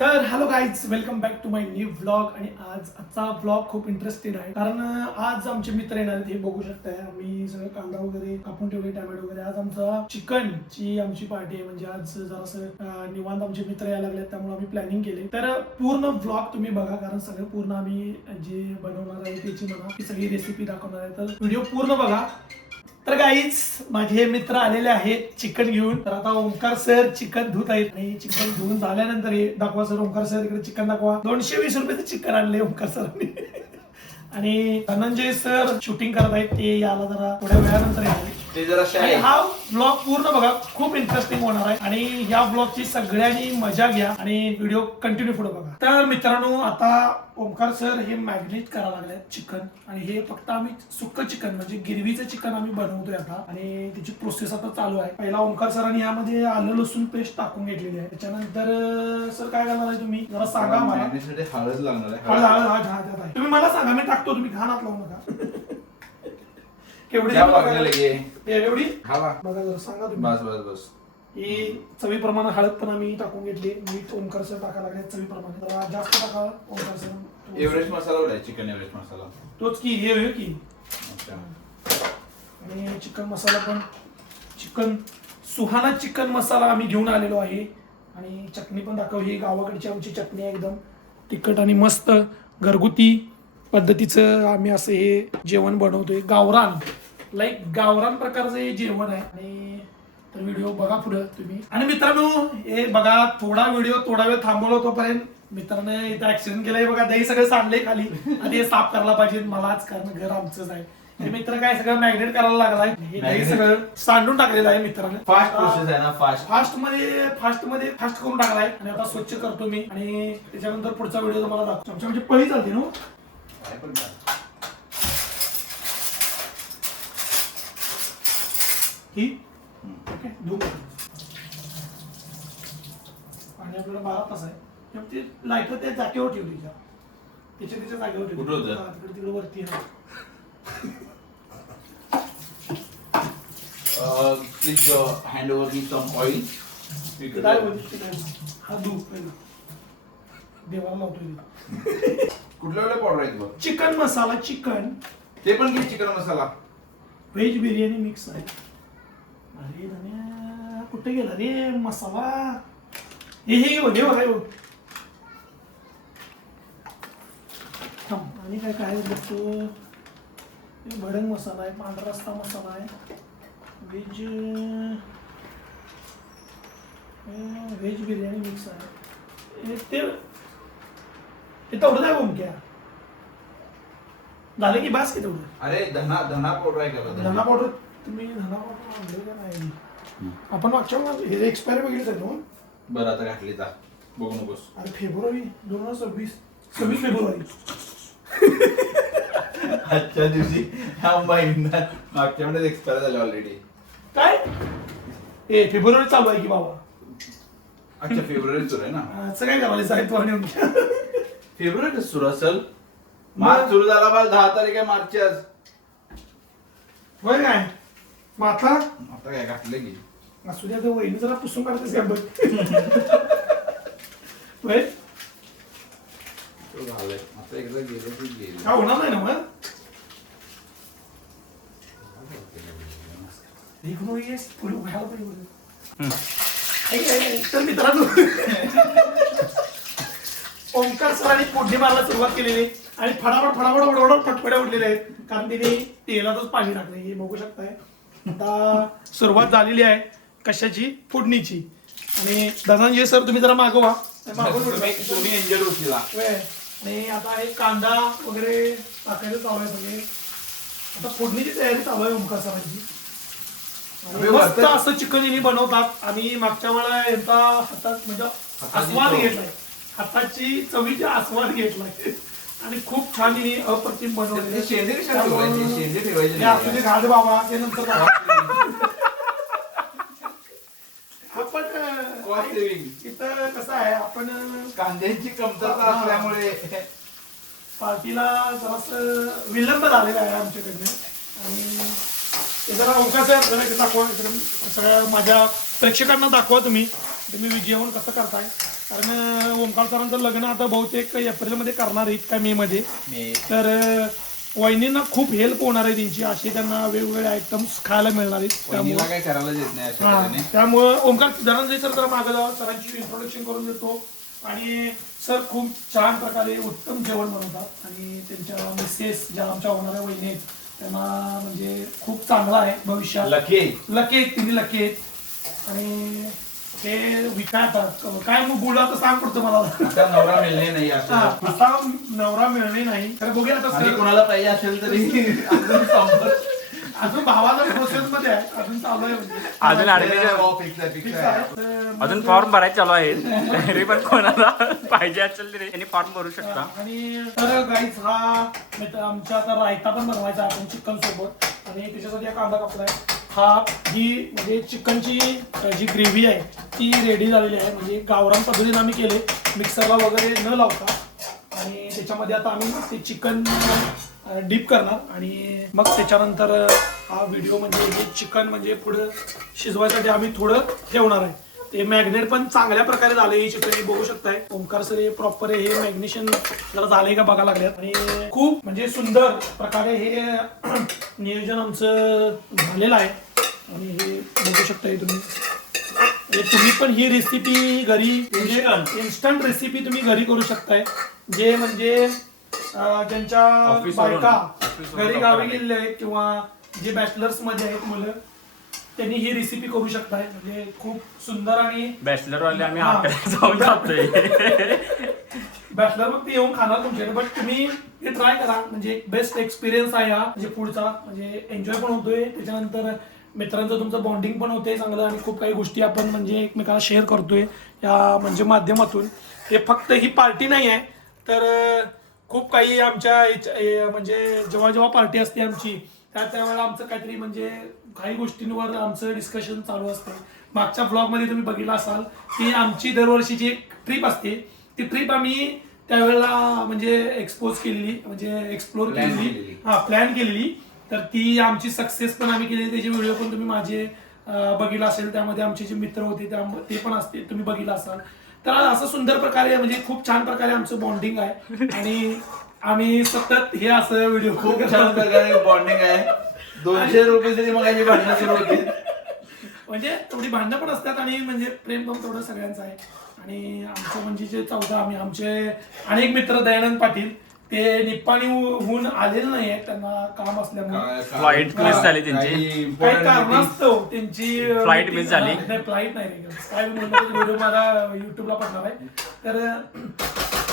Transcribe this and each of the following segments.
तर hello guys, welcome back to my new vlog. आणि आजचा व्लॉग खूप इंटरेस्टिंग आहे कारण आज आमचे मित्र येणार आहेत. हे बघू शकताय, आम्ही सगळं कांदा वगैरे कापून ठेवले, टॅमॅटो वगैरे. आज आमचा चिकनची आमची पार्टी आहे. म्हणजे आज जरासं निवांत आमचे मित्र यायला लागले, त्यामुळे आम्ही प्लॅनिंग केले. तर पूर्ण व्लॉग तुम्ही बघा, कारण सगळं पूर्ण आम्ही जे बनवणार आहे त्याची म्हणा ती सगळी रेसिपी दाखवणार आहे. तर व्हिडिओ पूर्ण बघा. तर गाईज, माझे मित्र आलेले आहेत चिकन घेऊन. तर आता ओंकार सर चिकन धुत आहेत आणि चिकन धुवून झाल्यानंतर हे दाखवा सर. ओंकार सर इकडे चिकन दाखवा. 220 रुपयाचं चिकन आणले ओंकार सरांनी. आणि धनंजय सर शूटिंग करत आहेत, ते याला जरा थोड्या वेळानंतर येणार. आणि हा ब्लॉग पूर्ण बघा, खूप इंटरेस्टिंग होणार आहे. आणि या ब्लॉगची सगळ्यांनी मजा घ्या आणि व्हिडिओ कंटिन्यू पुढे बघा. तर मित्रांनो, आता ओंकार सर हे मॅग्नेट करायला लागले चिकन. आणि हे फक्त आम्ही सुक्क चिकन म्हणजे गिरवीचं चिकन आम्ही बनवतोय आता. आणि त्याची प्रोसेस आता चालू आहे. पहिला ओंकार सरांनी यामध्ये आलं लसूण पेस्ट टाकून घेतलेली आहे. त्याच्यानंतर सर काय करणार आहे तुम्ही जरा सांगा मला. हळद लागणार आहे. हळद तुम्ही मला सांगा, मी टाकतो, तुम्ही घाण हात लावू नका. केवढी एवढी बघा जरा सांगा तुम्ही. बस बस बस. ही चवीप्रमाणे हळद पण आम्ही टाकून घेतली. मीठ ओंकार सर टाकायला लागले चवीप्रमाणे. जरा जास्त टाका ओंकार सर. एव्हरेस्ट मसाला कुठे आहे? चिकन एव्हरेस्ट मसाला तोच की हे की. अच्छा. आणि चिकन मसाला पण चिकन सुहाना चिकन मसाला आम्ही घेऊन आलेलो आहे. आणि चटणी पण दाखव. ही गावाकडची आमची चटणी आहे, एकदम तिखट आणि मस्त घरगुती पद्धतीचं आम्ही असं हे जेवण बनवतोय. गावरान गावरान प्रकारचं हे जेवण आहे. आणि तर व्हिडिओ बघा पुढे तुम्ही. आणि मित्रांनो, हे बघा, थोडा वेळ थांबवलो, तोपर्यंत मित्रांनो इथं ऍक्सिडेंट केलाय बघा. दही सगळं सांडले खाली आणि हे साफ करायला पाहिजे मलाच, कारण घर आमचंच आहे. हे मित्र काय सगळं मॅग्नेट करायला लागलाय. हे दही सगळं सांडून टाकलेलं आहे मित्रांनो. फास्ट प्रोसेस आहे ना. फास्ट करून टाकलाय. आणि आता स्वच्छ करतो मी. आणि त्याच्यानंतर पुढचा व्हिडिओ तुम्हाला दाखवतो. आमच्या म्हणजे पळी चालते ना ही. ओके, धूप आणि आपल्याला 12 तास आहे. ते लाईटर त्या जागेवर ठेवली, त्याच्या जागेवर ठेवली. तिकडे वरती आहे. hand over me some oil. हा धूप देवाला लावतोय. कुठल्या वेळेला पावडर आहे बघ. चिकन मसाला, चिकन ते पण घे. चिकन मसाला व्हेज बिर्याणी मिक्स आहे. अरे धन्या कुठे गेला रे मसाला. हे बघा. आणि काय बघतो. भडंग मसाला आहे, पांढरा रस्सा मसाला आहे, व्हेज बिर्याणी मिक्स आहे. ते तेवढं आहे ओमक्या. झालं की बास की तेवढं. अरे धना पावडर आहे का? धना पावडर तुम्ही धना पावडर आणले का नाही? आपण मागच्या हे एक्सपायर बघितलं आहे ना. बरं, आता घातली जा, बघू नकोस. अरे फेब्रुवारी 2026 फेब्रुवारी. आजच्या दिवशी ह्या महिन्यात मागच्या महिन्यात एक्सपायर झाले ऑलरेडी. काय फेब्रुवारी चालू आहे की बाबा. अच्छा, फेब्रुवारी सुरू आहे ना. असं काय करायला साहित्य. फेब्रुवारी सुरू असेल. मार्च सुरू झाला बा. 10 तारीख आहे मार्चची आज. होय काय माथा आता काय घातलं की असू द्या. वहिनी जरा पुसून काढतेस का बघ. होय झालंय. आता एकदा गेलं की गेलं. काय होणार नाही ना मग. तर मित्रांनो, ओंकार सरांनी फोडणी मारायला सुरुवात केलेली आणि फटाफट फटफड्या उडलेल्या आहेत, कारण तिने तेलातच पाणी टाकले. हे बघू शकताय. आता सुरुवात झालेली आहे कशाची, फोडणीची. आणि धनंजय सर तुम्ही जरा मागवा. तुम्ही एंजॉय होतील. आणि आता हे कांदा वगैरे टाकायचं चालू आहे सगळे. आता फोडणीची तयारी चालू आहे ओंकार सरांची. मस्त असं चिकन यांनी बनवतात. आणि मागच्या वेळा यांचा हातात म्हणजे आस्वाद घेतलाय, हाताची चवीचा आस्वाद घेतलाय. आणि खूप छान हिने अप्रतिम बनवले. घाट बाबा ते नंतर आपण इथं कसं आहे, आपण कांद्यांची कमतरता असल्यामुळे पार्टीला जरासं विलंब झालेला आहे आमच्याकडनं. आणि जरा ओंकार सर दाखवा सगळ्या माझ्या प्रेक्षकांना दाखवा तुम्ही जेवण कसं करताय. कारण ओमकार सरांचं लग्न आता बहुतेक एप्रिलमध्ये करणार आहेत का मे मध्ये. तर वहिनींना खूप हेल्प होणार आहे त्यांची, अशी त्यांना वेगवेगळे आयटम्स खायला मिळणार आहेत. त्यामुळे काय करायला देत नाही अशा त्यामुळं ओमकार धनंजय सर जरा मागं जावा, सरांची इंट्रोडक्शन करून देतो. आणि सर खूप छान प्रकारे उत्तम जेवण बनवतात आणि त्यांच्या मिसेस ज्या आमच्या होणाऱ्या वहिनी आहेत त्यांना म्हणजे खूप चांगला आहे भविष्यात. लकी आहेत तिने लकी आहेत. आणि ते विकायतात काय मग बोला तर सांग पडतो मला. नवरा मिळणे नाही आता नवरा मिळणे नाही तर बघूया आता कोणाला पाहिजे असेल तरी अजून भावाला प्रोसेस मध्ये आहे, अजून चालू आहे म्हणजे अजून फॉर्म भरायचे चालू आहे. तरी पण कोणाला पाहिजे असेल तरी त्यांनी फॉर्म भरू शकता. आणि तर गाईज हा आमच्या आता रायता पण बनवायचा आपण चिकन सोबत. आणि त्याच्यासाठी हा कांदा कापलाय. ही म्हणजे चिकनची जी ग्रेव्ही आहे ती रेडी झालेली आहे. म्हणजे गावरान पद्धतीने आम्ही केले, मिक्सरला वगैरे न लावता. आणि त्याच्यामध्ये आता आम्ही ते चिकन डीप करणार आणि मग त्याच्यानंतर हा व्हिडिओ म्हणजे हे चिकन म्हणजे पुढं शिजवायसाठी आम्ही थोडं ठेवणार आहे. ते मॅग्नेट पण चांगल्या प्रकारे झाले. हे चिकन बघू शकताय ओमकार सर हे प्रॉपर हे मॅग्नेशन जरा झालंय का बघा लागल्यात. आणि खूप म्हणजे सुंदर प्रकारे हे नियोजन आमचं झालेलं आहे. आणि हे बघू शकताय तुम्ही पण ही रेसिपी घरी म्हणजे इन्स्टंट रेसिपी तुम्ही घरी करू शकताय. जे म्हणजे ज्यांच्या बायका घरी गावी गेलेले आहेत किंवा जे बॅचलर्स मध्ये आहेत मुलं त्यांनी ही रेसिपी करू शकताय. म्हणजे खूप सुंदर आणि बॅचलर वाले आम्ही जाऊन जातोय. बॅचलर मग ते येऊन खाणार तुमच्याकडे, बट तुम्ही हे ट्राय करा. म्हणजे बेस्ट एक्सपिरियन्स आहे हा. म्हणजे पुढचा म्हणजे एन्जॉय पण होतोय, त्याच्यानंतर मित्रांचं तुमचं बॉन्डिंग पण होतंय चांगलं. आणि खूप काही गोष्टी आपण म्हणजे एकमेकाला शेअर करतोय या म्हणजे माध्यमातून. हे फक्त ही पार्टी नाही आहे तर खूप काही आमच्या म्हणजे जेव्हा पार्टी असते आमची त्यावेळेला आमचं काहीतरी म्हणजे काही गोष्टींवर आमचं डिस्कशन चालू असतं. मागच्या ब्लॉगमध्ये तुम्ही बघितलं असाल की आमची दरवर्षीची एक ट्रिप असते. ती ट्रिप आम्ही त्यावेळेला म्हणजे एक्सपोज केलेली म्हणजे एक्सप्लोर केलेली, प्लॅन केलेली. तर ती आमची सक्सेस पण आम्ही केलेली. त्याचे व्हिडिओ पण तुम्ही माझे बघितला असेल. त्यामध्ये आमचे जे मित्र होते ते पण असते, तुम्ही बघितलं असाल. तर असं सुंदर प्रकारे म्हणजे खूप छान प्रकारे आमचं बॉन्डिंग आहे. आणि आम्ही सतत हे असं व्हिडिओ खूप छान प्रकारे बॉन्डिंग आहे. 200 रुपये तरी मग भांडणं सुरू होती. म्हणजे थोडी भांडणं पण असतात आणि म्हणजे प्रेम पण थोडं सगळ्यांचं आहे. आणि आमचं म्हणजे जे आमचे अनेक मित्र दयानंद पाटील ते निप्पाणीहून आलेले नाही आहेत, त्यांना काम असल्यामुळे फ्लाईट मिस झाली त्यांची. काही कारणास्तव त्यांची फ्लाईट मिस झाली. नाही फ्लाईट नाही रे, काय व्हिडिओ मला युट्यूबला पडणार आहे. तर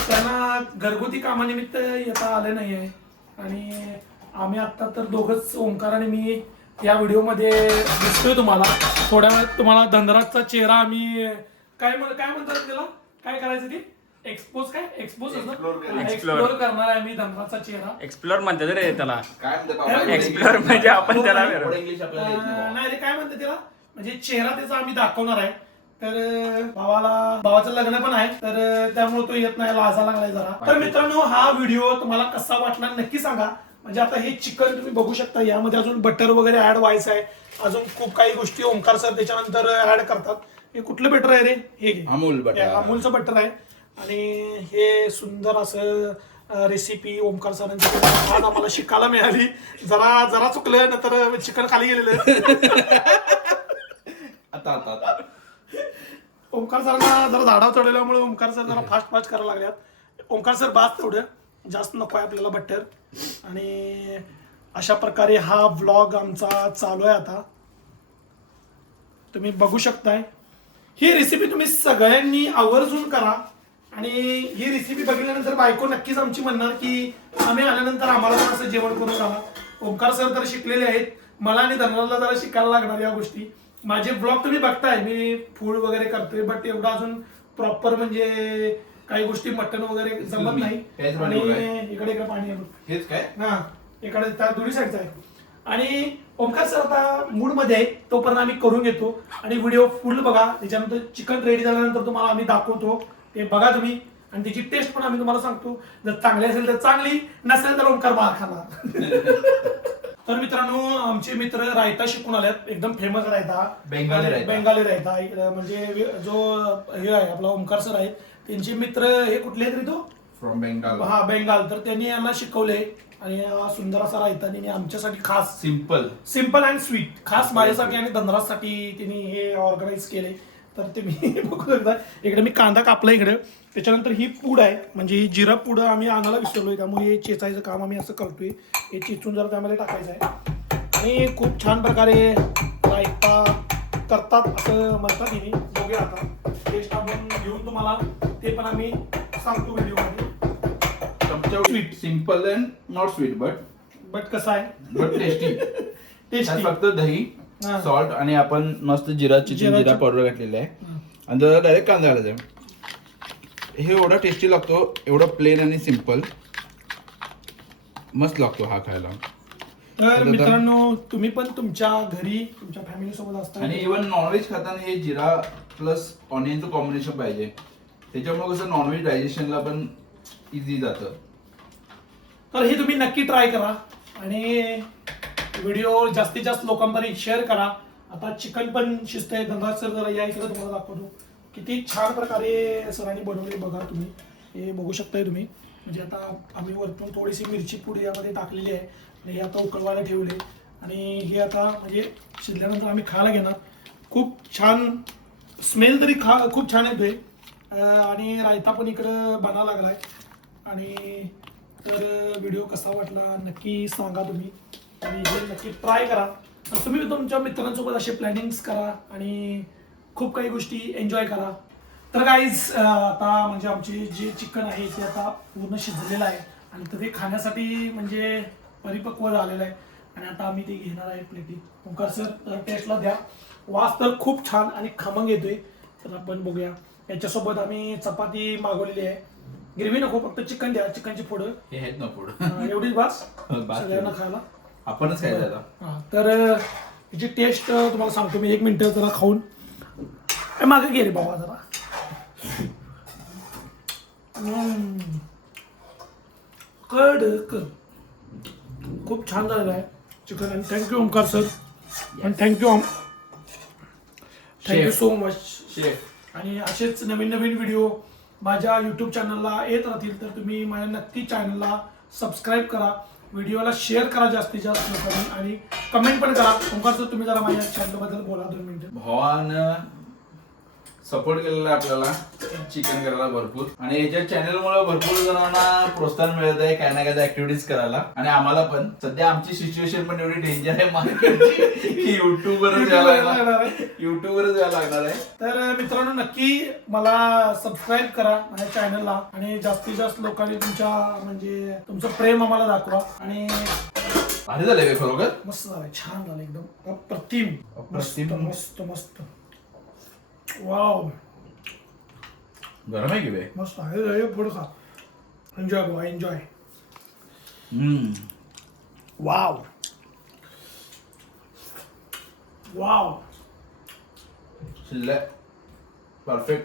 त्यांना घरगुती कामानिमित्त येता आले नाही आहे. आणि आम्ही आता तर दोघंच ओमकार आणि मी या व्हिडिओमध्ये दिसतोय तुम्हाला. थोड्या वेळात तुम्हाला धनराजचा चेहरा आम्ही काय म्हणतात त्याला, काय करायचं ते एक्सपोज एक्सप्लोर करणार आहे आम्ही धनराजचा चेहरा. एक्सप्लोर म्हणतात रे त्याला. काय एक्सप्लोर म्हणजे आपण त्याला नाही रे, काय म्हणते त्याला म्हणजे चेहरा त्याचा आम्ही दाखवणार आहे. तर भावाचं लग्न पण आहे तर त्यामुळे तो येत नाही, लाजा लागलाय जरा. तर मित्रांनो हा व्हिडिओ तुम्हाला कसा वाटला नक्की सांगा. म्हणजे आता हे चिकन तुम्ही बघू शकता, यामध्ये अजून बटर वगैरे ऍड व्हायचं आहे. अजून खूप काही गोष्टी ओमकार सर त्याच्यानंतर ऍड करतात. हे कुठलं बटर आहे रे? हे अमूलचं बटर आहे. आणि हे सुंदर असं रेसिपी ओमकार सरांची आज आम्हाला शिकायला मिळाली. जरा चुकलं ना तर चिकन खाली गेलेलं. आता ओमकार सरांना जरा झाडाव चढवल्यामुळे ओमकार सर जरा फास्ट करायला लागल्यात. ओमकार सर बास तेवढं जास्त नको आहे आपल्याला बटर. आणि अशा प्रकारे हा व्लॉग आमचा चालू आहे. आता तुम्ही बघू शकताय ही रेसिपी तुम्ही सगळ्यांनी आवर्जून करा. आणि ही रेसिपी बघितल्यानंतर बायको नक्कीच आमची म्हणणार की आम्ही आल्यानंतर आम्हाला पण असं जेवण करून घाला. ओमकार सर तर शिकलेले आहेत, मला आणि धनराजला जरा शिकायला लागणार या गोष्टी. माझे ब्लॉग तुम्ही बघताय, मी फूड वगैरे करतोय बट एवढं अजून प्रॉपर म्हणजे काही गोष्टी मटन वगैरे जमत नाही. आणि इकडे पाणी आहे हेच काय हा इकडे त्या दोन्ही साईडचं आहे. आणि ओमकार सर आता मूड मध्ये आहे, तोपर्यंत आम्ही करून घेतो. आणि व्हिडिओ फुल बघा, त्याच्यानंतर चिकन रेडी झाल्यानंतर तुम्हाला आम्ही दाखवतो, ते बघा तुम्ही. आणि त्याची टेस्ट पण आम्ही तुम्हाला सांगतो. जर चांगली असेल तर चांगली, नसेल तर ओमकार मार खाणार. तर मित्रांनो आमचे मित्र रायता शिकून आलेत, एकदम famous raita, Bengali raita. Bengali raita इकडं म्हणजे जो हे आहे आपला ओमकार सर आहेत त्यांचे मित्र हे कुठले तरी तो फ्रॉम बेंगाल. हा बेंगाल, तर त्यांनी यांना शिकवले आणि हा सुंदर असा रायता त्यांनी आमच्यासाठी खास सिम्पल अँड स्वीट खास माझ्यासाठी आणि धनराजसाठी त्यांनी हे ऑर्गनाईज केले. तर ते मी बघू शकता इकडे मी कांदा कापला इकडे, त्याच्यानंतर ही पूड आहे म्हणजे ही जिरा पूड आम्ही आणायला विसरलोय, त्यामुळे हे चेचायचं काम आम्ही असं करतोय. हे चेचून जरा त्यामध्ये टाकायचं आहे आणि खूप छान प्रकारे रायता करतात असं म्हणतात तिने. बघूया आता टेस्ट आपण घेऊन तुम्हाला ते पण आम्ही सांगतो व्हिडिओमध्ये. Sweet, simple and not sweet but कसं आहे बट टेस्टी. टेस्टी. फक्त दही, हा. सॉल्ट आणि आपण मस्त जिरा पावडर घातलेला आहे हा. आणि त्याला डायरेक्ट कांदा घालायचा आहे. हे एवढा टेस्टी लागतो, एवढं प्लेन आणि सिम्पल मस्त लागतो हा खायला. तर मित्रांनो तुम्ही पण तुमच्या घरी तुमच्या फॅमिली सोबत असता आणि इव्हन नॉनव्हेज खाताना हे जिरा प्लस ऑनियनचं कॉम्बिनेशन पाहिजे, त्याच्यामुळे कसं नॉनव्हेज डायजेशनला पण इझी जातं. तर हे तुम्ही नक्की ट्राय करा आणि व्हिडिओ जास्तीत जास्त लोकांपर्यंत शेअर करा. आता चिकन पण शिजतंय, धनराज सर जरा या इकडे तुम्हाला दाखवतो किती छान प्रकारे सरांनी बनवले बघा तुम्ही. हे बघू शकताय तुम्ही, म्हणजे आता आम्ही वरतून थोडीशी मिरची पूड यामध्ये टाकलेली आहे आणि हे आता उकळवायला ठेवले आणि हे आता म्हणजे शिजल्यानंतर आम्ही खायला घेणार. खूप छान स्मेल तरी खूप छान येतोय आणि रायता पण इकडं बनायला लागलाय. आणि तर व्हिडिओ कसा वाटला नक्की सांगा तुम्ही आणि हे नक्की ट्राय करा. आणि तुम्ही तुमच्या मित्रांसोबत असे प्लॅनिंग्स करा आणि खूप काही गोष्टी एन्जॉय करा. तर गाईज आता म्हणजे आमचे जे चिकन आहे ते आता पूर्ण शिजलेलं आहे आणि ते खाण्यासाठी म्हणजे परिपक्व झालेलं आहे आणि आता आम्ही ते घेणार आहे प्लेटी. ओंकार सर टेस्टला द्या, वास तर खूप छान आणि खमंग येतोय. तर आपण बघूया. याच्यासोबत आम्ही चपाती मागवलेली आहे, ग्रेव्ही नको फक्त चिकन द्या, चिकनची फोडं हे आहेत ना पुढं एवढीच बास बास. सगळ्यांना खायला. आपणच खायचं आता. हा तर याची टेस्ट तुम्हाला सांगतो मी, 1 मिनिट जरा खाऊन मागे घे रे बाबा जरा. कडक खूप छान झालेलं आहे चिकन आणि थँक्यू ओमकार सर आणि थँक्यू सो मच शेफ. आणि असेच नवीन नवीन व्हिडिओ माझ्या यूट्यूब चॅनलला येत राहतील तर तुम्ही माझ्या नक्की चॅनलला सबस्क्राईब करा, व्हिडिओला शेअर करा जास्तीत जास्त लोकांनी आणि कमेंट पण करा. ओंकार सर तुम्ही जरा माझ्या चॅनलबद्दल बोला 2 मिनिटं. भावानं सपोर्ट केलेला आहे आपल्याला चिकन करायला भरपूर आणि याच्या चॅनलमुळे भरपूर जणांना प्रोत्साहन मिळत आहे काय ना काय ऍक्टिव्हिटीज करायला. आणि आम्हाला पण सध्या आमची सिच्युएशन पण एवढी डेंजर आहे मार्केटची की युट्यूबवरच यायला लागणार आहे. तर मित्रांनो नक्की मला सबस्क्राईब करा माझ्या चॅनलला आणि जास्तीत जास्त लोकांनी तुमचं प्रेम आम्हाला दाखवा. आणि भारी झालंय काय खरोखर? मस्त झालंय, छान झालं, एकदम अप्रतिम मस्त मस्त मस्त. वाव गरम आहे की बे? मस्त आहे. पुढे खा, एन्जॉय बाबा एन्जॉय. वाव वाव शिजलंय परफेक्ट.